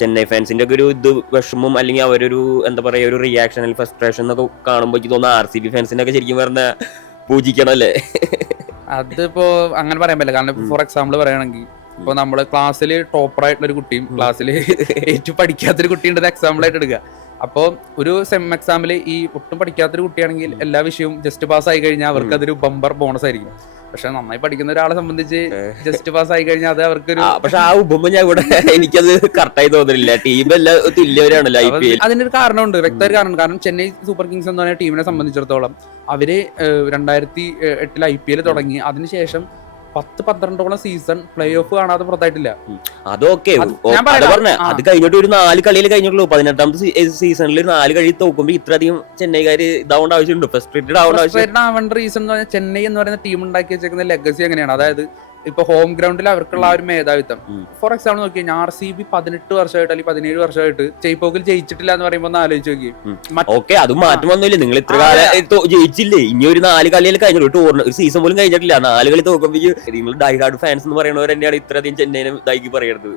ചെന്നൈ ഫാൻസിന്റെ ഒക്കെ ഒരു ഇത് വിഷമം അല്ലെങ്കിൽ അവരൊരു എന്താ പറയാ ഒരു റിയാക്ഷൻ അല്ലെങ്കിൽ ഫ്രസ്ട്രേഷൻ എന്നൊക്കെ കാണുമ്പോൾ എനിക്ക് തോന്നുന്നു RCB ഫാൻസിന്റെ ഒക്കെ ശരിക്കും പറഞ്ഞ പൂജിക്കണല്ലേ. അതിപ്പോ അങ്ങനെ പറയാൻ പറ്റില്ല. കാരണം ഫോർ എക്സാമ്പിൾ പറയുകയാണെങ്കിൽ ഇപ്പൊ നമ്മള് ക്ലാസ്സിൽ ടോപ്പർ ആയിട്ടുള്ള ഒരു കുട്ടിയും ക്ലാസ്സിൽ ഏറ്റവും പഠിക്കാത്തൊരു കുട്ടിയുണ്ട് എക്സാമ്പിൾ ആയിട്ട് എടുക്കുക. അപ്പോൾ ഒരു സെം എക്സാമിൽ ഈ ഒട്ടും പഠിക്കാത്തൊരു കുട്ടിയാണെങ്കിൽ എല്ലാ വിഷയവും ജസ്റ്റ് പാസ് ആയി കഴിഞ്ഞാൽ അവർക്ക് അതൊരു ബമ്പർ ബോണസ് ആയിരിക്കും. പക്ഷെ നന്നായി പഠിക്കുന്ന ഒരാളെ സംബന്ധിച്ച് ജസ്റ്റ് പാസ് ആയി കഴിഞ്ഞാൽ അത് അവർക്കൊരു പക്ഷെ ആ ഉപമ ഞാൻ ഇവിടെ എനിക്കത് കറക്റ്റായി തോന്നുന്നില്ല. ടീം എല്ലാം തുല്യവരാണല്ലോ IPL. അതിനൊരു കാരണമുണ്ട്, വ്യക്തമായ കാരണം. കാരണം ചെന്നൈ സൂപ്പർ കിങ്സ് എന്ന് പറഞ്ഞ ടീമിനെ സംബന്ധിച്ചിടത്തോളം അവര് 2008 IPL തുടങ്ങി. അതിനുശേഷം 10-12 സീസൺ പ്ലേ ഓഫ് കാണാതെ പുറത്തായിട്ടില്ല. അതൊക്കെ പറഞ്ഞ അത് കഴിഞ്ഞിട്ട് ഒരു 4 കളിയിൽ കഴിഞ്ഞിട്ടുള്ളൂ. 18ാമത്തെ സീസണിൽ 4 കളി തോക്കുമ്പോ ഇത്രയധികം ചെന്നൈക്കാര് ഇതാവേണ്ട ആവശ്യമുണ്ട്, ഫ്രസ്ട്രേറ്റഡ് ആവേണ്ട റീസൺ എന്ന് പറഞ്ഞാൽ ചെന്നൈ എന്ന് പറയുന്ന ടീം ഉണ്ടാക്കി വെച്ചേക്കുന്ന ലെഗസി എങ്ങനെയാണ്, അതായത് ഇപ്പൊ ഹോം ഗ്രൗണ്ടിൽ അവർക്കുള്ള ആ ഒരു മേധാവിത്വം. ഫോർ എക്സാമ്പിൾ നോക്കി കഴിഞ്ഞാൽ RCB 18 വർഷമായിട്ട് അല്ലെങ്കിൽ 17 വർഷമായിട്ട് ജയ്പോക്കിൽ ജയിച്ചിട്ടില്ല എന്ന് പറയുമ്പോൾ ഒന്ന് ആലോചിച്ച് നോക്കി. ഓക്കെ, അത് മാറ്റം വന്നില്ലേ? നിങ്ങൾ ഇത്ര കാലം ജയിച്ചില്ലേ? ഇനി ഒരു 4 കളിയിൽ കഴിഞ്ഞിട്ടുള്ളൂ, ഒരു സീസൺ പോലും കഴിഞ്ഞിട്ടില്ല. 4 കളി തോക്കുമ്പോഴേക്കും നിങ്ങൾ ഡൈ ഹാർഡ് ഫാൻസ് എന്ന് പറയുന്നവർ തന്നെയാണ് ഇത്രയധികം ചെന്നൈനെ ഇതാക്കി പറയുന്നത്.